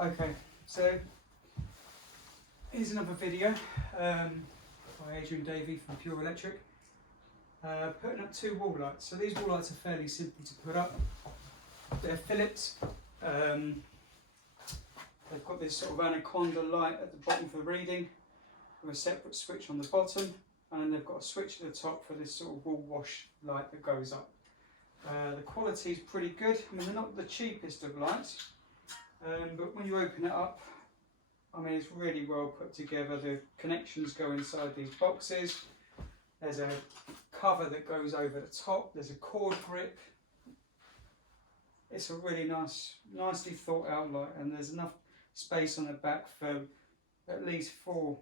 Okay, so here's another video by Adrian Davey from Pure Electric, putting up two wall lights. So these wall lights are fairly simple to put up. They're Philips. They've got this sort of anaconda light at the bottom for reading, with a separate switch on the bottom, and then they've got a switch at the top for this sort of wall wash light that goes up. The quality is pretty good. I mean, they're not the cheapest of lights, but when you open it up, I mean, it's really well put together. The connections go inside these boxes. There's a cover that goes over the top. There's a cord grip. It's a really nicely thought out light, and there's enough space on the back for at least four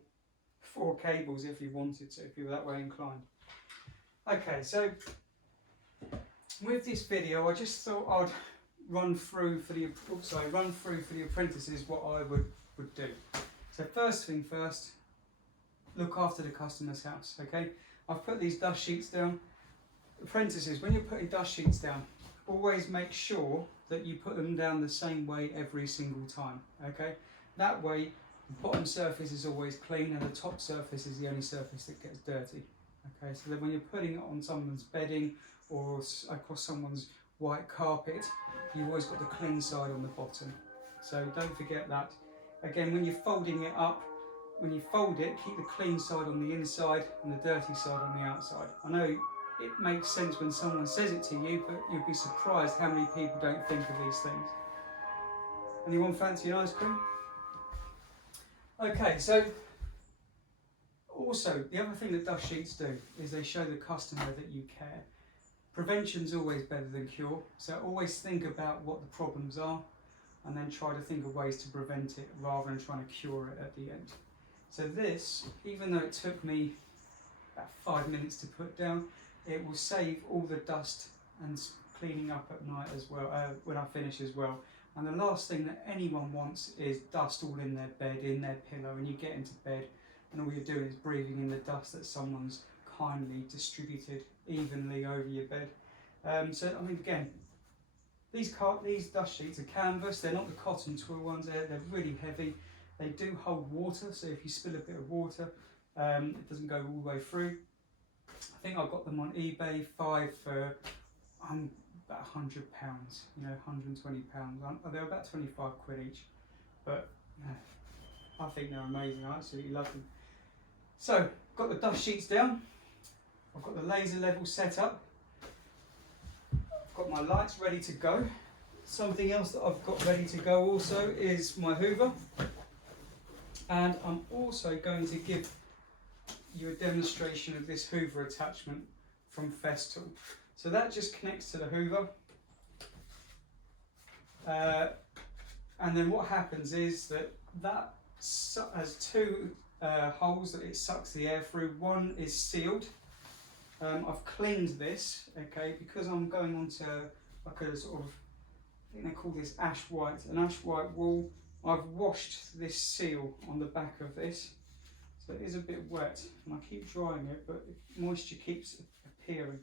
cables if you wanted to, if you were that way inclined. Okay, so with this video, I just thought I'd run through for the apprentices what I would do. So first thing first, look after the customer's house. Okay, I've put these dust sheets down. Apprentices, when you're putting dust sheets down, always make sure that you put them down the same way every single time. Okay, that way the bottom surface is always clean and the top surface is the only surface that gets dirty. Okay, so that when you're putting it on someone's bedding or across someone's white carpet, you've always got the clean side on the bottom. So don't forget that. Again, when you're folding it up, when you fold it, keep the clean side on the inside and the dirty side on the outside. I know it makes sense when someone says it to you, but you'll be surprised how many people don't think of these things. Anyone fancy an ice cream? Okay, so also the other thing that dust sheets do is they show the customer that you care. Prevention's always better than cure, so always think about what the problems are and then try to think of ways to prevent it rather than trying to cure it at the end. So this, even though it took me about 5 minutes to put down, it will save all the dust and cleaning up at night as well, when I finish as well. And the last thing that anyone wants is dust all in their bed, in their pillow, and you get into bed and all you're doing is breathing in the dust that someone's kindly distributed evenly over your bed. So I mean, again, these dust sheets are canvas. They're not the cotton twill ones. They're really heavy. They do hold water, so if you spill a bit of water, it doesn't go all the way through. I think I got them on eBay, 5 for about £100, you know, £120. They're about 25 quid each, but I think they're amazing. I absolutely love them. So, got the dust sheets down. I've got the laser level set up. I've got my lights ready to go. Something else that I've got ready to go also is my hoover. And I'm also going to give you a demonstration of this hoover attachment from Festool. So that just connects to the hoover. And then what happens is that has two holes that it sucks the air through. One is sealed. I've cleaned this, okay, because I'm going onto like a sort of, I think they call this an ash white wool. I've washed this seal on the back of this, so it is a bit wet, and I keep drying it, but moisture keeps appearing.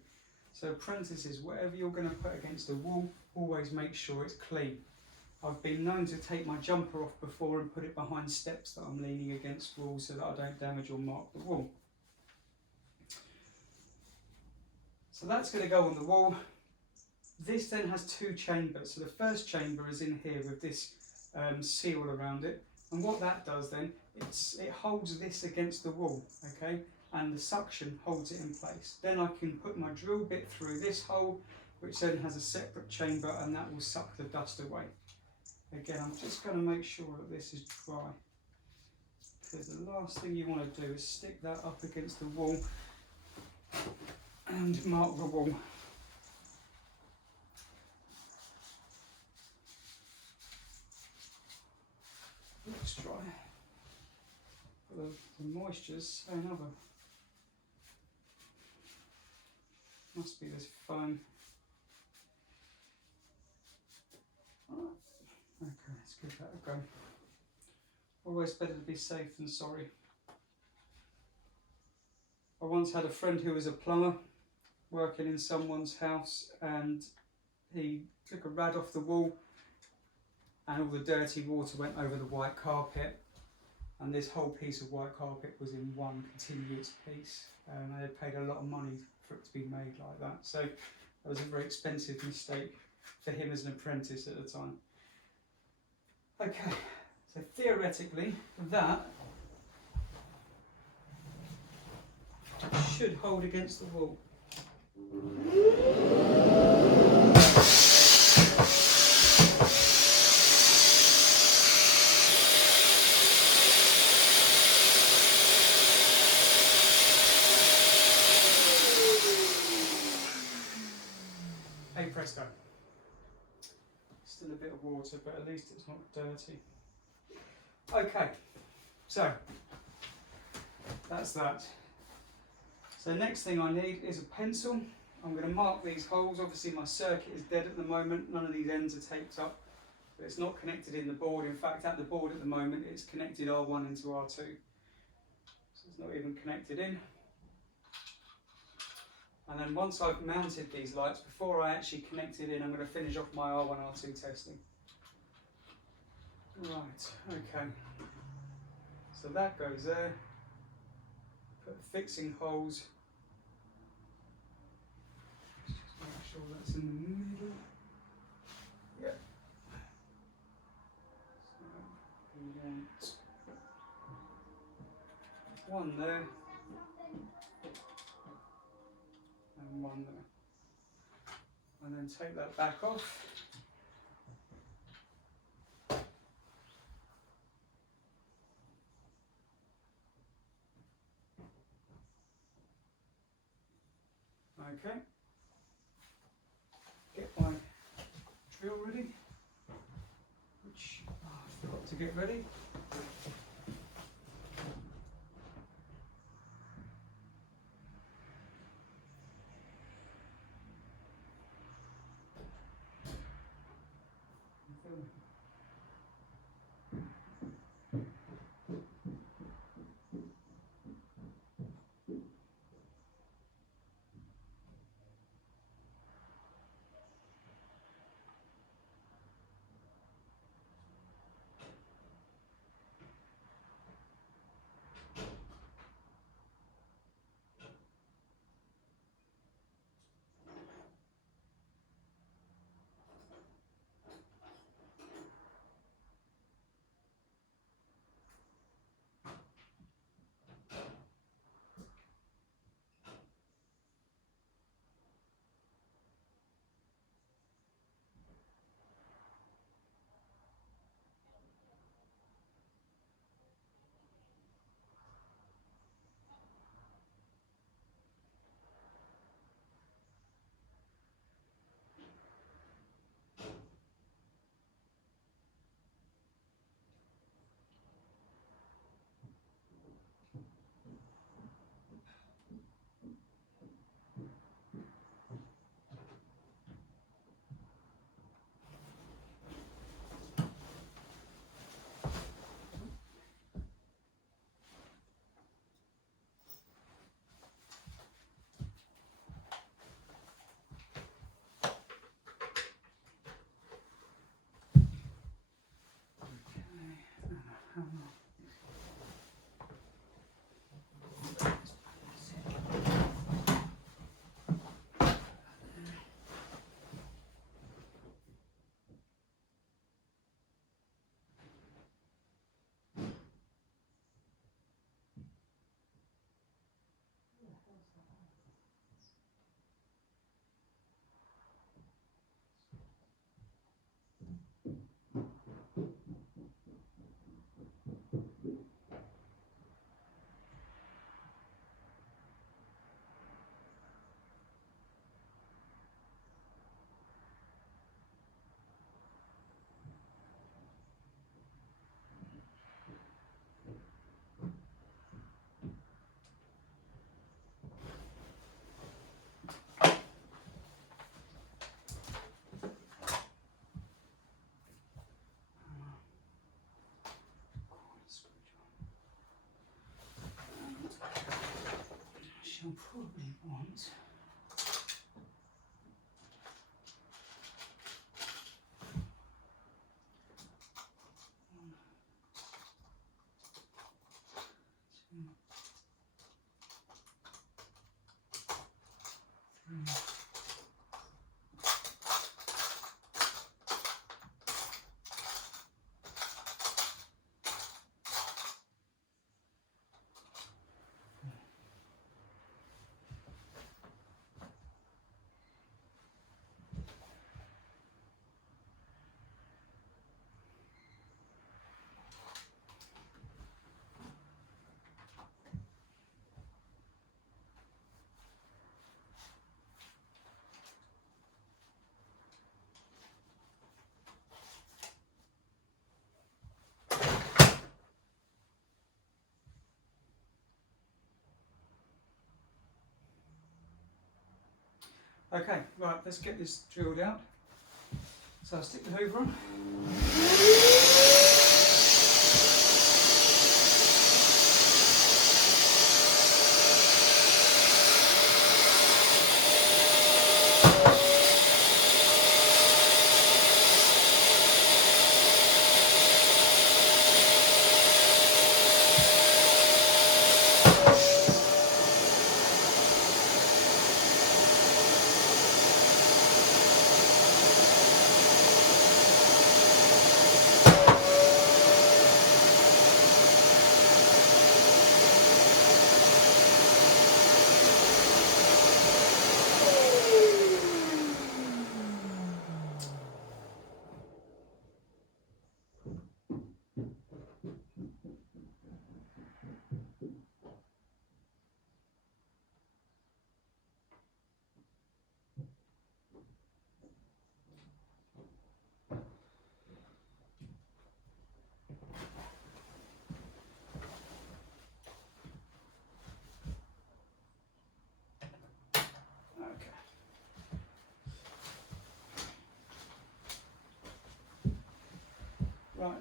So apprentices, whatever you're going to put against the wall, always make sure it's clean. I've been known to take my jumper off before and put it behind steps that I'm leaning against walls so that I don't damage or mark the wall. So that's going to go on the wall. This then has two chambers. So the first chamber is in here with this seal around it. And what that does then, it holds this against the wall, okay? And the suction holds it in place. Then I can put my drill bit through this hole, which then has a separate chamber, and that will suck the dust away. Again, I'm just going to make sure that this is dry, because the last thing you want to do is stick that up against the wall and mark the wall. Looks dry, but the moisture's staying over. Must be this foam. Okay, let's give that a go. Always better to be safe than sorry. I once had a friend who was a plumber working in someone's house, and he took a rad off the wall and all the dirty water went over the white carpet, and this whole piece of white carpet was in one continuous piece. I had paid a lot of money for it to be made like that, so it was a very expensive mistake for him as an apprentice at the time. Okay, so theoretically that should hold against the wall. Hey presto. Still a bit of water, but at least it's not dirty. Okay, so that's that. So next thing I need is a pencil. I'm going to mark these holes. Obviously my circuit is dead at the moment. None of these ends are taped up. But it's not connected in the board. In fact, at the board at the moment, it's connected R1 into R2. So it's not even connected in. And then once I've mounted these lights, before I actually connect it in, I'm going to finish off my R1, R2 testing. Right, okay. So that goes there. Put fixing holes. Just make sure that's in the middle. Yep. So we want one there and one there. And then take that back off. Okay. Get my drill ready, which I forgot to get ready. Shall probably want Okay, right, let's get this drilled out. So I'll stick the hoover on. Right.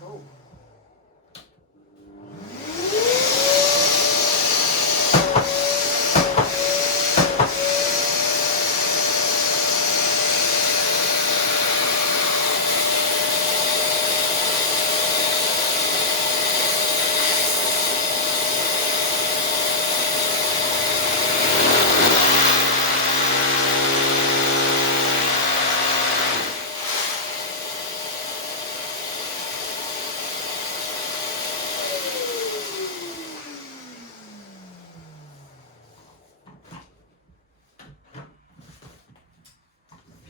Cool.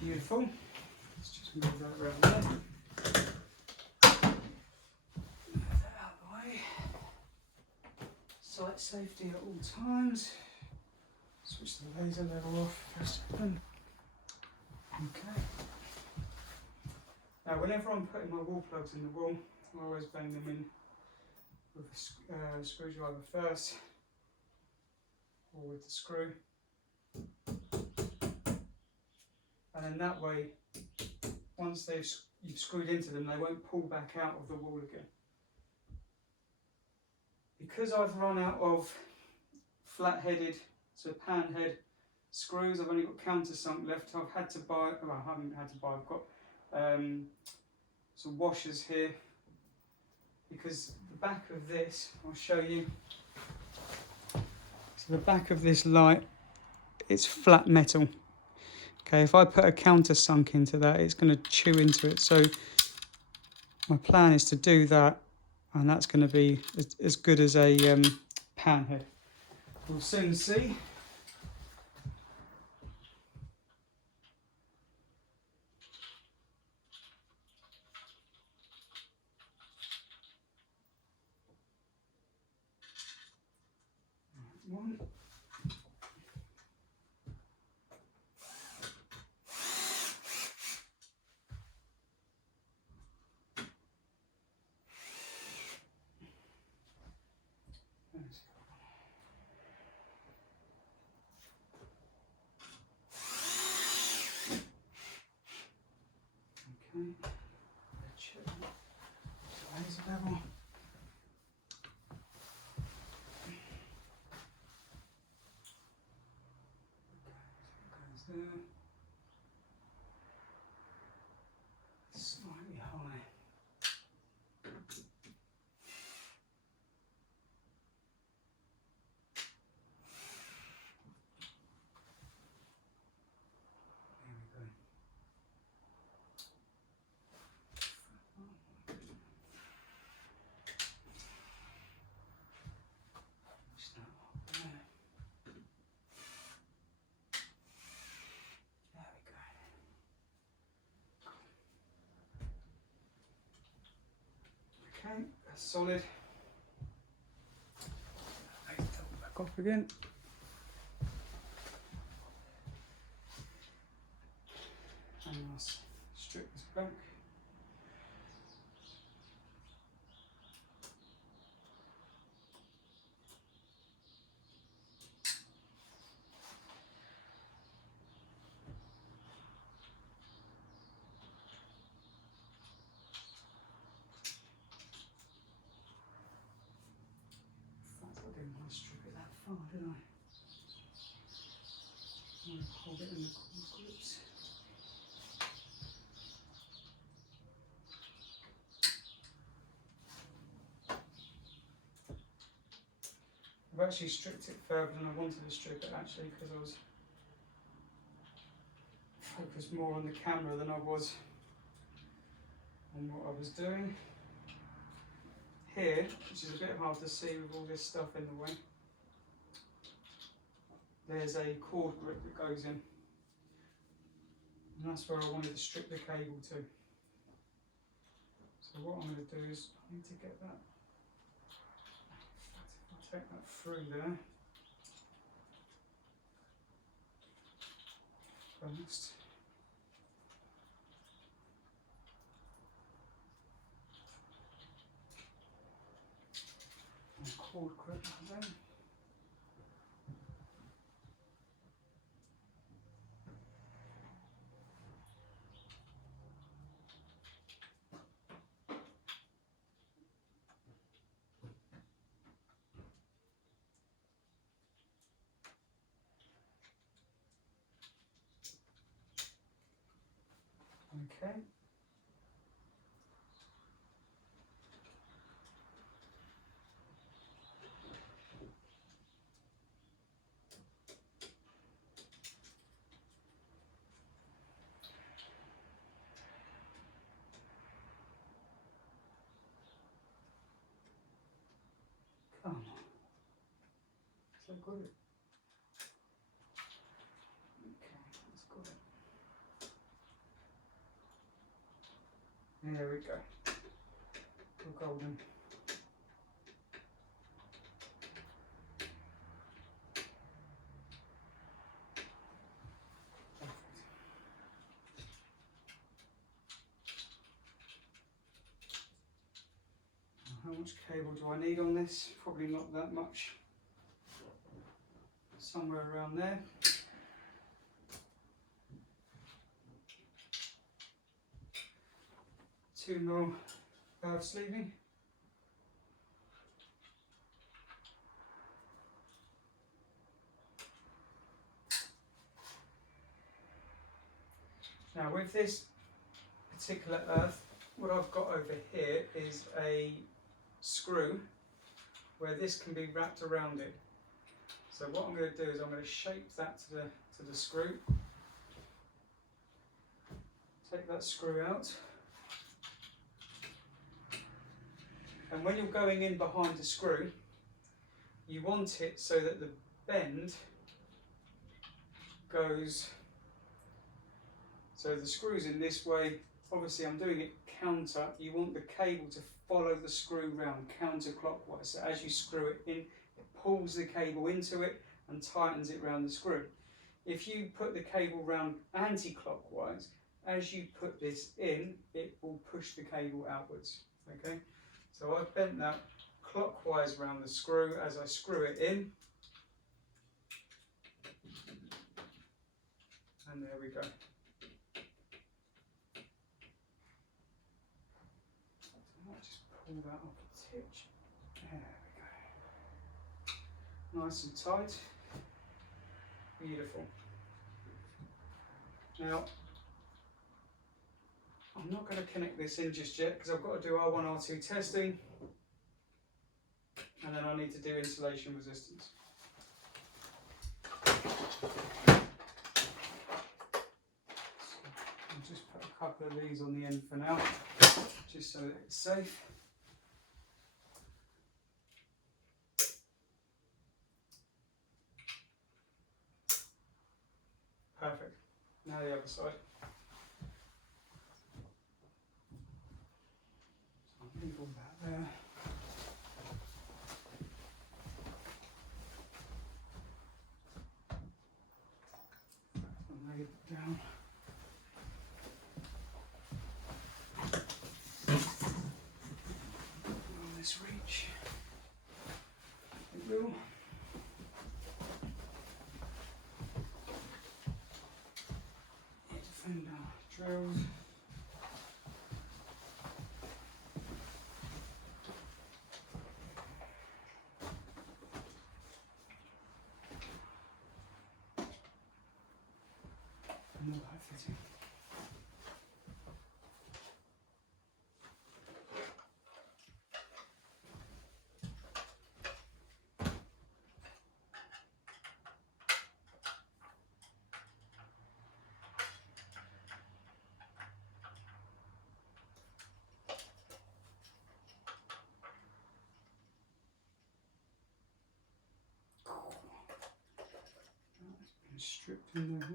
Beautiful. Let's just move that around there. Move that out of the way. Sight safety at all times. Switch the laser level off for a second. Okay. Now, whenever I'm putting my wall plugs in the wall, I always bang them in with a screwdriver first, or with the screw. And then that way, once you've screwed into them, they won't pull back out of the wall again. Because I've run out of flat-headed, so pan head screws, I've only got countersunk left. I've had to buy, well, I haven't had to buy, I've got some washers here, because the back of this, I'll show you. So the back of this light, it's flat metal. Okay, if I put a countersunk into that, it's going to chew into it. So my plan is to do that, and that's going to be as good as a pan head. We'll soon see. One. Okay, check laser level. Goes there. Slightly high. That's solid. Back off again. And I'll strip this back. I didn't want to strip it that far, did I? I'm going to hold it in the cord grips. I've actually stripped it further than I wanted to strip it actually, because I was focused more on the camera than I was on what I was doing. Here, which is a bit hard to see with all this stuff in the way, there's a cord grip that goes in, and that's where I wanted to strip the cable to. So what I'm going to do is I need to get that. If I take that through there first. And cord grip that then. Okay. Come on. So got it. Okay, that's got it. There we go. All golden. How much cable do I need on this? Probably not that much. Somewhere around there. Two mil sleeving. Now with this particular earth, what I've got over here is a screw where this can be wrapped around it. So what I'm going to do is I'm going to shape that to the screw. Take that screw out. And when you're going in behind the screw, you want it so that the bend goes, so the screw's in this way. Obviously I'm doing it counter. You want the cable to follow the screw round counterclockwise. So as you screw it in, it pulls the cable into it and tightens it round the screw. If you put the cable round anti-clockwise, as you put this in, it will push the cable outwards. Okay? So I've bent that clockwise round the screw as I screw it in. And there we go. I might just pull that off the titch. There we go. Nice and tight. Beautiful. Now, I'm not going to connect this in just yet because I've got to do R1, R2 testing, and then I need to do insulation resistance. So I'll just put a couple of these on the end for now, just so that it's safe. Perfect. Now the other side. So I'll leave all that there. and all that fitting. Stripped in there.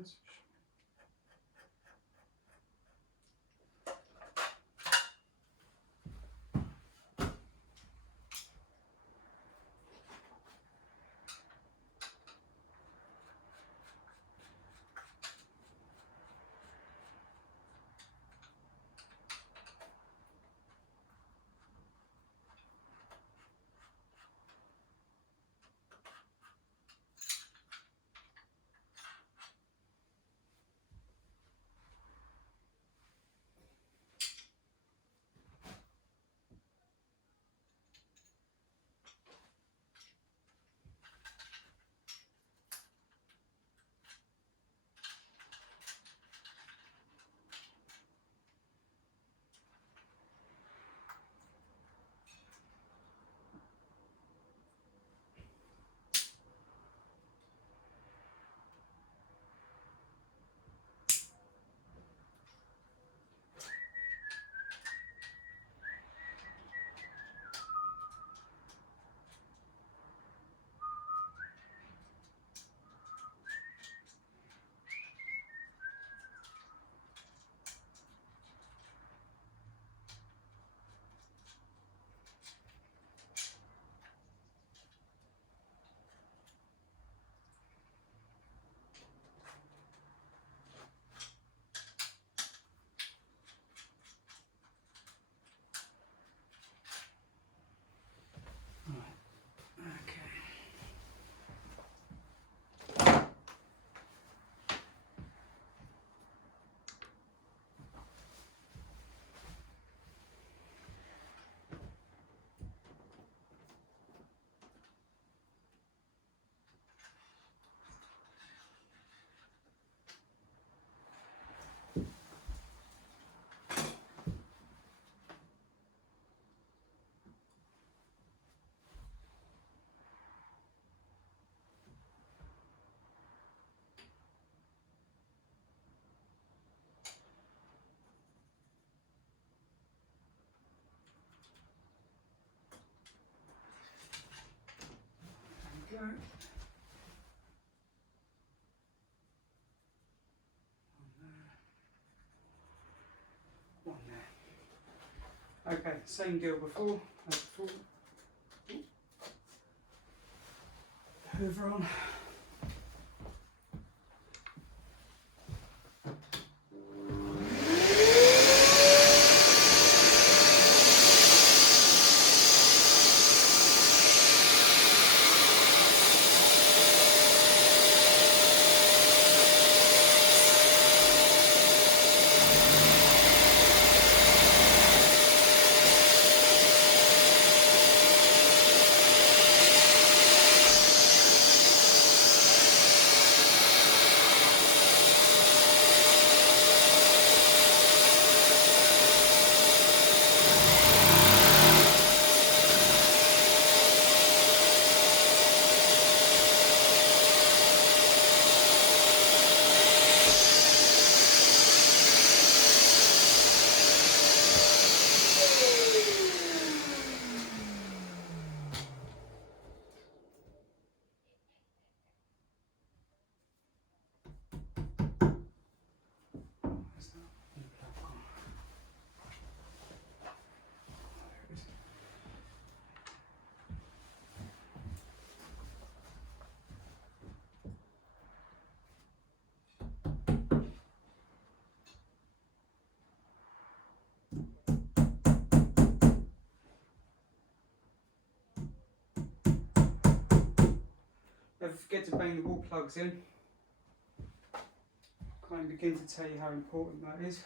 Go. One there. Okay, same deal before. Hoover on. Never forget to bang the wall plugs in. Can't begin to tell you how important that is.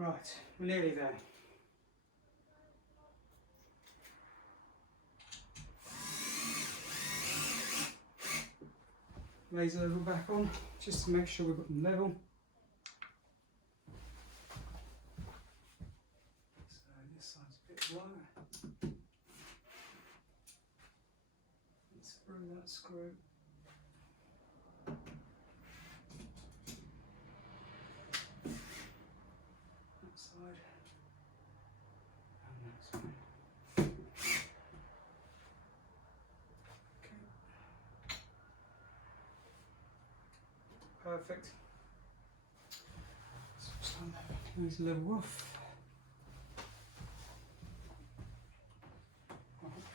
Right, we're nearly there. Laser level back on, just to make sure we've got them level. So this side's a bit lighter. Let's screw that screw. That side. And that side. Okay. Perfect. Let's level off.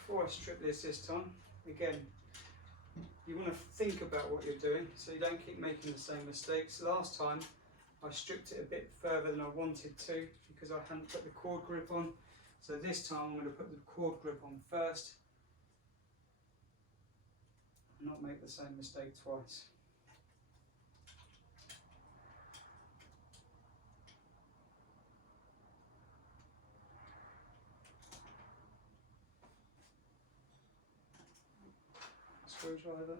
Before I strip this time, again, you want to think about what you're doing so you don't keep making the same mistakes. Last time I stripped it a bit further than I wanted to because I hadn't put the cord grip on. So this time I'm going to put the cord grip on first and not make the same mistake twice. Screwdriver.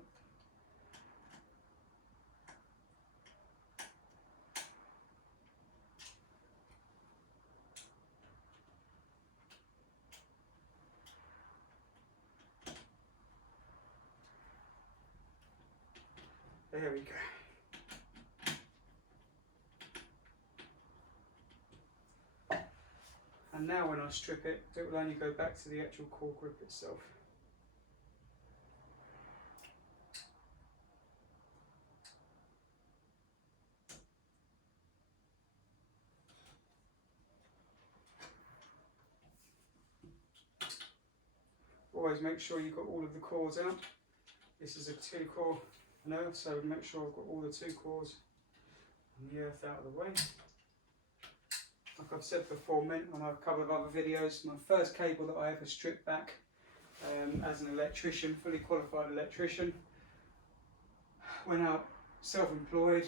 There we go. And now when I strip it, it will only go back to the actual cord grip itself. Always make sure you've got all of the cords out. This is a 2-core nerve, so make sure I've got all the 2 cores and the earth out of the way. Like I've said before, on a couple of other videos, my first cable that I ever stripped back as an electrician, fully qualified electrician, went out self-employed.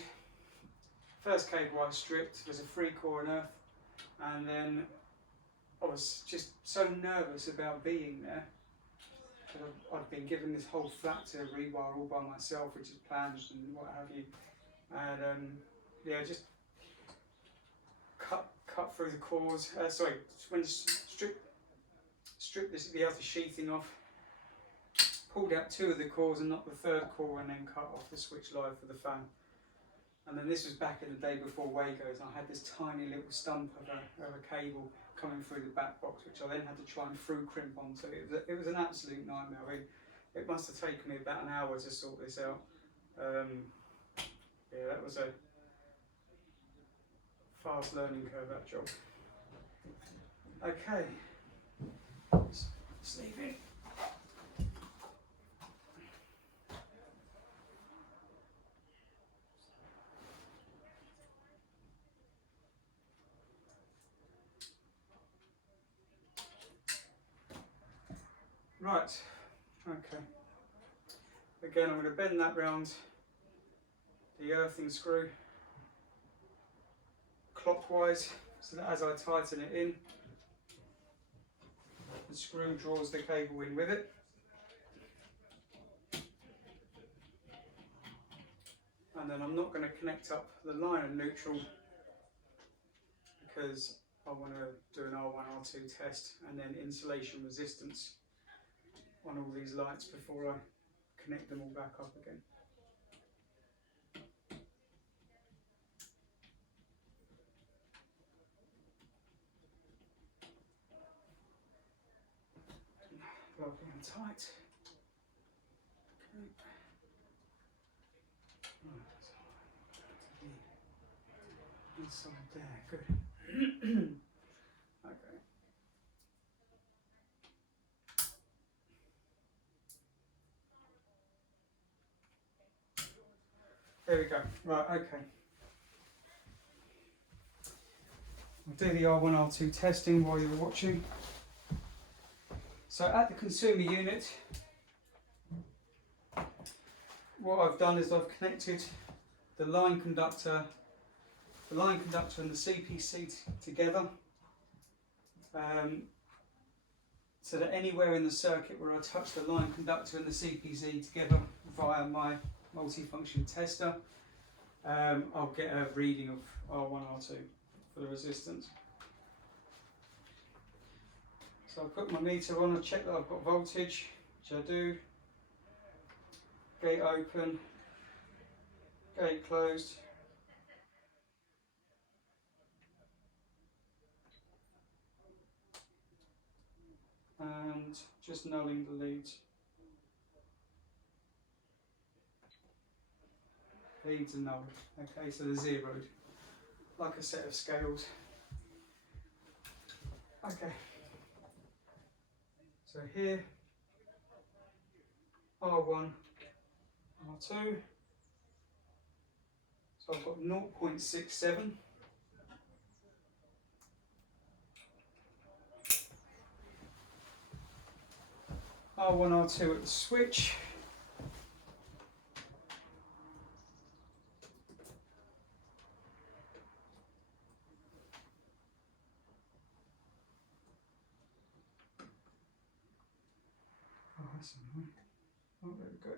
First cable I stripped was a 3-core earth, and then I was just so nervous about being there. I'd been given this whole flat to rewire all by myself, which is plans and what have you, and yeah, just cut through the cores. When strip the outer sheathing off, pulled out 2 of the cores and not the 3rd core, and then cut off the switch live for the fan. And then this was back in the day before Wagos. I had this tiny little stump of a cable coming through the back box, which I then had to try and through crimp onto. It was an absolute nightmare. I mean, it must have taken me about an hour to sort this out. Yeah, that was a fast learning curve, that job. Okay, sleeve in. Right, okay. Again, I'm going to bend that round the earthing screw clockwise, so that as I tighten it in, the screw draws the cable in with it. And then I'm not going to connect up the line and neutral because I want to do an R1, R2 test and then insulation resistance on all these lights before I connect them all back up again. Lovely and tight. Okay. Right. Inside there, good. Okay. There we go. Right, okay. We'll do the R1, R2 testing while you're watching. So at the consumer unit, what I've done is I've connected the line conductor the line conductor and the CPC together, so that anywhere in the circuit where I touch the line conductor and the CPC together via my multifunction tester, I'll get a reading of R1, R2 for the resistance. So I put my meter on, I check that I've got voltage, which I do. Gate open, gate closed. And just nulling the leads. Leads are null. Okay, so they're zeroed, like a set of scales. Okay. So here, R1, R2. So I've got 0.67. R1, R2 at the switch. Oh, that's annoying. Oh, there we go.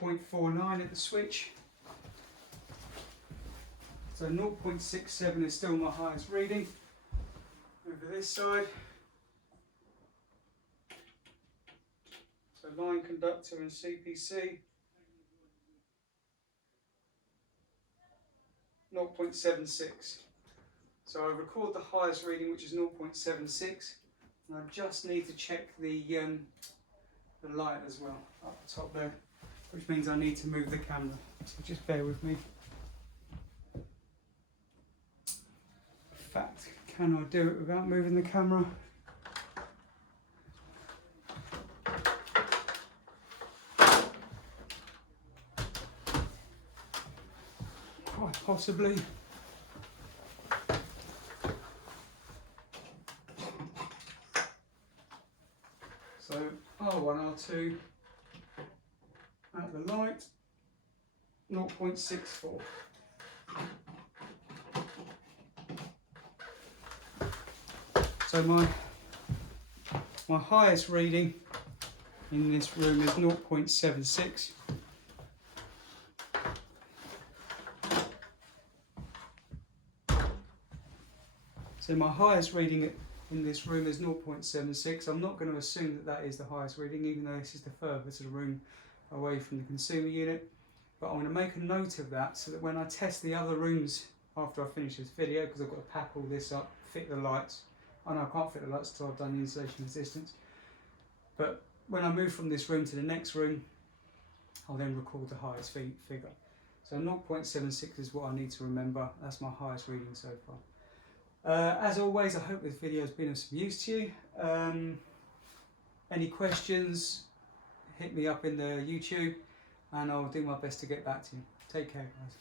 0.49 at the switch. So 0.67 is still my highest reading. Over this side. So line conductor and CPC. 0.76. So I record the highest reading, which is 0.76, and I just need to check the light as well up the top there, which means I need to move the camera. So just bear with me. In fact, can I do it without moving the camera? Quite possibly. So R1, R2 at the light, 0.64. So my highest reading in this room is 0.76. So my highest reading in this room is 0.76. I'm not going to assume that that is the highest reading, even though this is the furthest room away from the consumer unit. But I'm going to make a note of that so that when I test the other rooms after I finish this video, because I've got to pack all this up, fit the lights. I know I can't fit the lights until I've done the insulation resistance. But when I move from this room to the next room, I'll then record the highest figure. So 0.76 is what I need to remember. That's my highest reading so far. As always, I hope this video has been of some use to you. Any questions, hit me up in the YouTube and I'll do my best to get back to you. Take care, guys.